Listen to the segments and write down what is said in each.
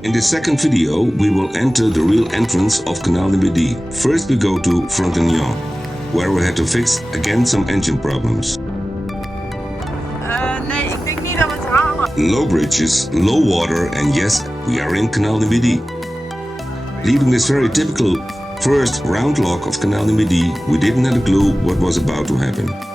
In this second video, we will enter the real entrance of Canal du Midi. First we go to Frontignan, where we had to fix again some engine problems. Nee, ik denk niet dat we het halen. Low bridges, low water, and yes, we are in Canal du Midi. Leaving this very typical first round lock of Canal du Midi, we didn't have a clue what was about to happen.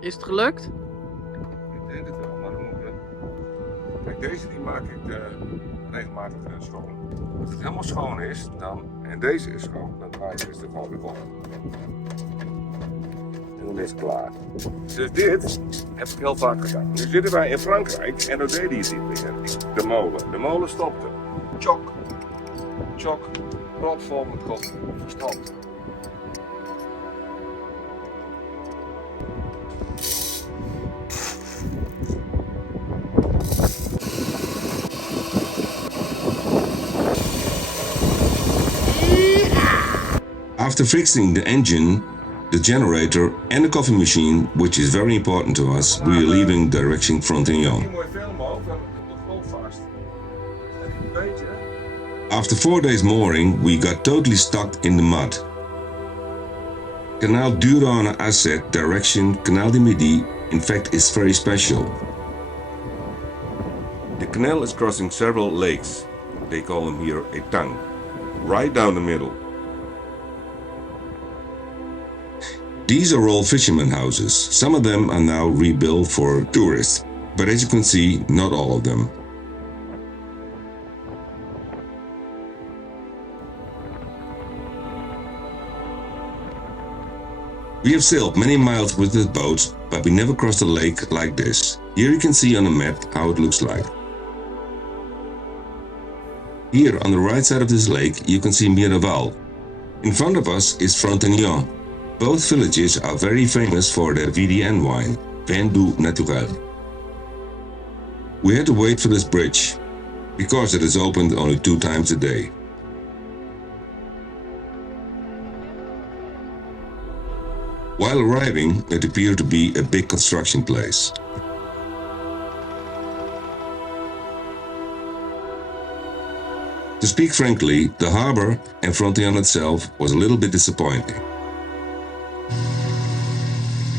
Is het gelukt? Ik denk het wel, maar dan moet ik... Kijk, deze die maak ik regelmatig schoon. Als het helemaal schoon is, dan, en deze is schoon, dan draai je dus er gewoon weer op. En dan is het klaar. Dus dit heb ik heel vaak gedaan. Nu zitten wij in Frankrijk en dan deed hij het niet meer. De molen. De molen stopte. Tjok. Tjok. Rotvol met god. Verstopt. After fixing the engine, the generator and the coffee machine, which is very important to us, we are leaving direction Frontignan. After 4 days mooring, we got totally stuck in the mud. Canal du Rhône à Sète, direction Canal du Midi, in fact is very special. The canal is crossing several lakes. They call them here Étang, right down the middle. These are all fishermen houses. Some of them are now rebuilt for tourists, but as you can see, not all of them. We have sailed many miles with this boat, but we never crossed a lake like this. Here you can see on the map how it looks like. Here on the right side of this lake you can see Miraval. In front of us is Frontignan. Both villages are very famous for their VDN wine, Vin du Naturel. We had to wait for this bridge, because it is opened only 2 times a day. While arriving, it appeared to be a big construction place. To speak frankly, the harbor and Frontignan itself was a little bit disappointing.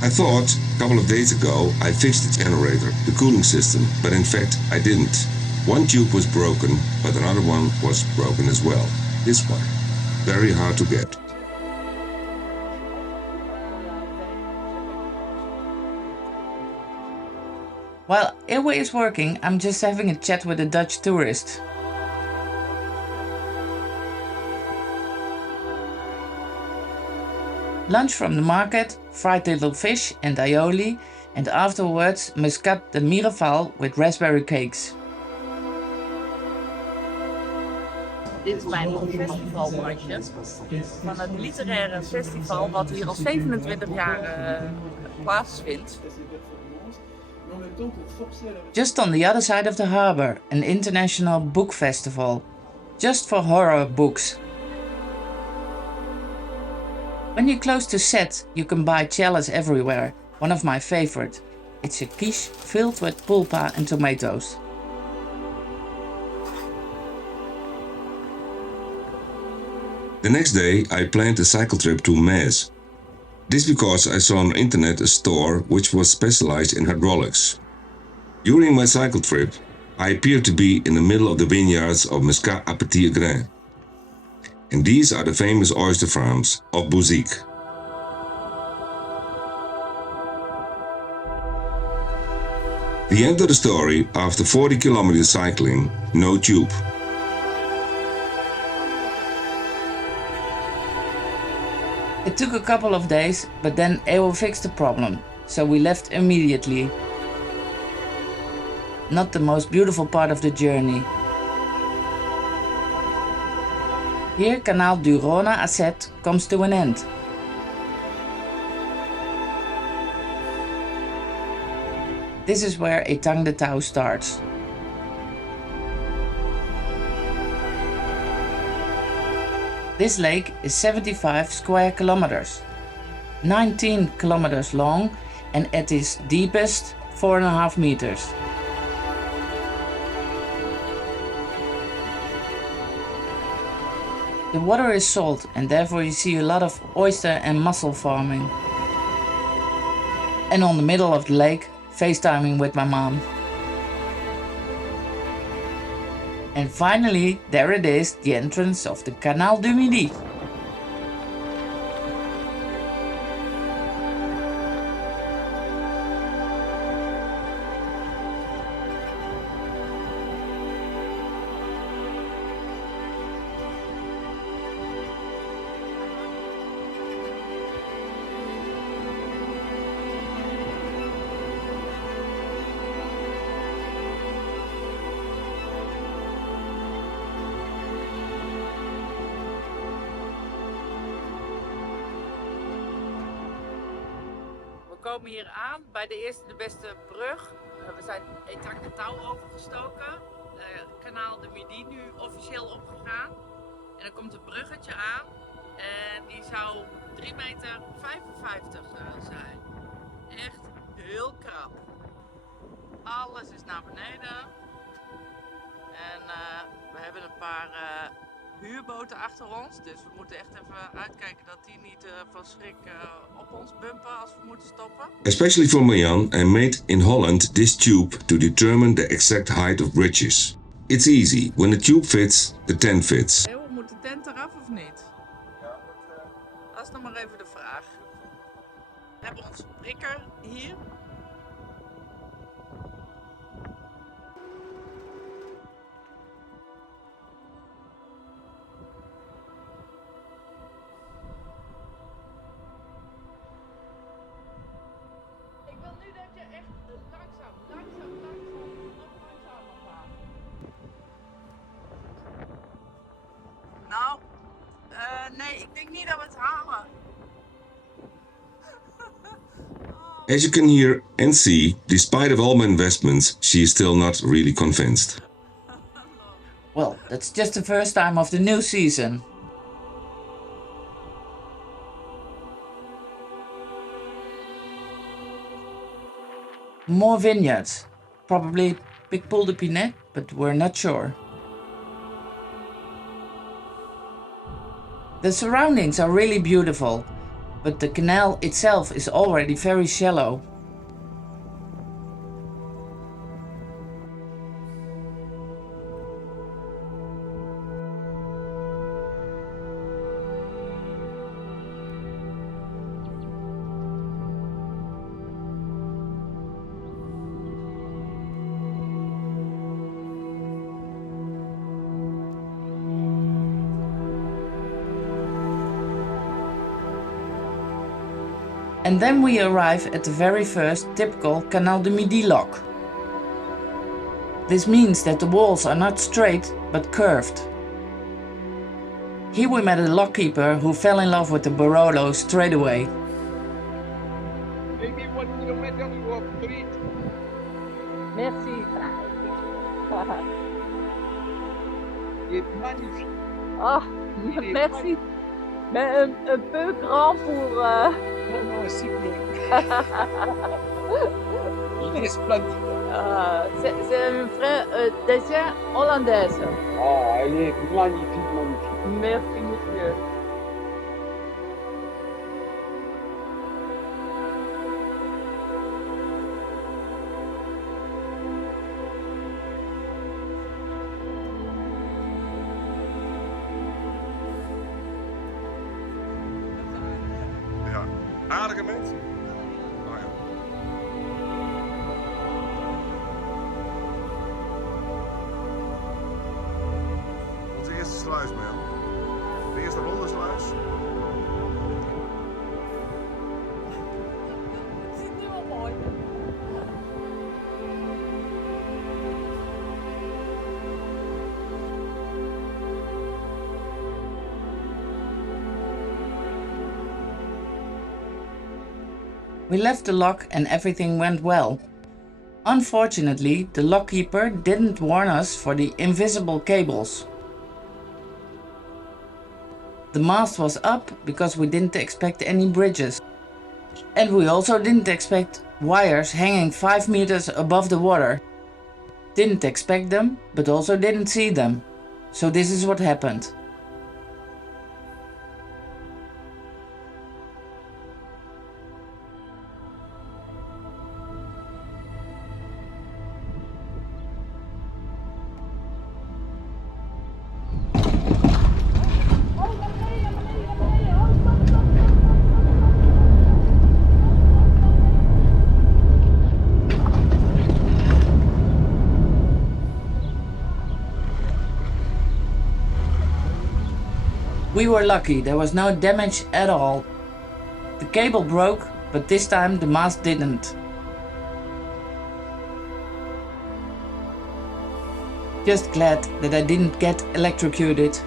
I thought a couple of days ago I fixed the generator, the cooling system, but in fact I didn't. One tube was broken, but another one was broken as well. This one. Very hard to get. While Ewa is working, I'm just having a chat with a Dutch tourist. Lunch from the market, fried little fish and aioli, and afterwards muscat de miraval with raspberry cakes. Dit is mijn festivalbandje van het literaire festival wat hier al 27 jaar plaatsvindt. Just on the other side of the harbour, an international book festival, just for horror books. When you're close to Sète, you can buy chalice everywhere, one of my favorite. It's a quiche filled with pulpa and tomatoes. The next day I planned a cycle trip to Metz. This because I saw on the internet a store which was specialized in hydraulics. During my cycle trip, I appeared to be in the middle of the vineyards of Muscat à Petit Grain. And these are the famous oyster farms of Béziers. The end of the story, after 40 kilometers cycling, no tube. It took a couple of days, but then Ewo fixed the problem, so we left immediately. Not the most beautiful part of the journey. Here Canal du Rhône à Sète comes to an end. This is where Étang de Thau starts. This lake is 75 square kilometers, 19 kilometers long, and at its deepest 4.5 meters. The water is salt and therefore you see a lot of oyster and mussel farming. And on the middle of the lake, FaceTiming with my mom. And finally, there it is, the entrance of the Canal du Midi. We komen hier aan bij de eerste de beste brug. We zijn Étang de Thau overgestoken. Canal du Midi nu officieel opgegaan. En dan komt een bruggetje aan. En die zou 3,55 meter zijn. Echt heel krap. Alles is naar beneden. En we hebben een paar huurboten achter ons. Dus we moeten echt even uitkijken dat die niet van schrik op ons bumpen als we moeten stoppen. Especially for Marjan, I made in Holland this tube to determine the exact height of bridges. It's easy. When the tube fits, the tent fits. Moet de tent eraf of niet? Ja, dat is nog maar even de vraag. We hebben onze prikker hier. Ik wil nu dat je echt langzaam, nog langzamer gaat. Nou, nee, ik denk niet dat we het halen. As you can hear and see, despite of all my investments, she is still not really convinced. Well, that's just the first time of the new season. More vineyards. Probably Big Pool de Pinet, but we're not sure. The surroundings are really beautiful, but the canal itself is already very shallow. And then we arrive at the very first typical Canal du Midi lock. This means that the walls are not straight but curved. Here we met a lockkeeper who fell in love with the Barolo straight away. Maybe 1 kilometer to walk street. Merci. Il est magnifique. Ah, merci. Mais un peu grand pour... Non, non, c'est bien. Il est splendide. C'est un vrai dessin hollandaise. Ah, elle est magnifique, magnifique. Merci, monsieur. niet? Oh ja. Onze eerste sluis, Mel. De eerste ronde sluis. Het ziet nu wel mooi. We left the lock and everything went well. Unfortunately, the lockkeeper didn't warn us for the invisible cables. The mast was up because we didn't expect any bridges. And we also didn't expect wires hanging 5 meters above the water. Didn't expect them, but also didn't see them. So this is what happened. We were lucky, there was no damage at all. The cable broke, but this time the mast didn't. Just glad that I didn't get electrocuted.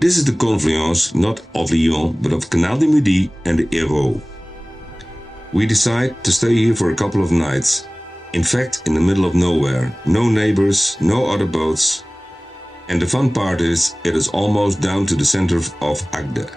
This is the confluence not of Lyon but of Canal du Midi and the Hérault. We decide to stay here for a couple of nights. In fact, in the middle of nowhere, no neighbors, no other boats. And the fun part is, it is almost down to the center of Agde.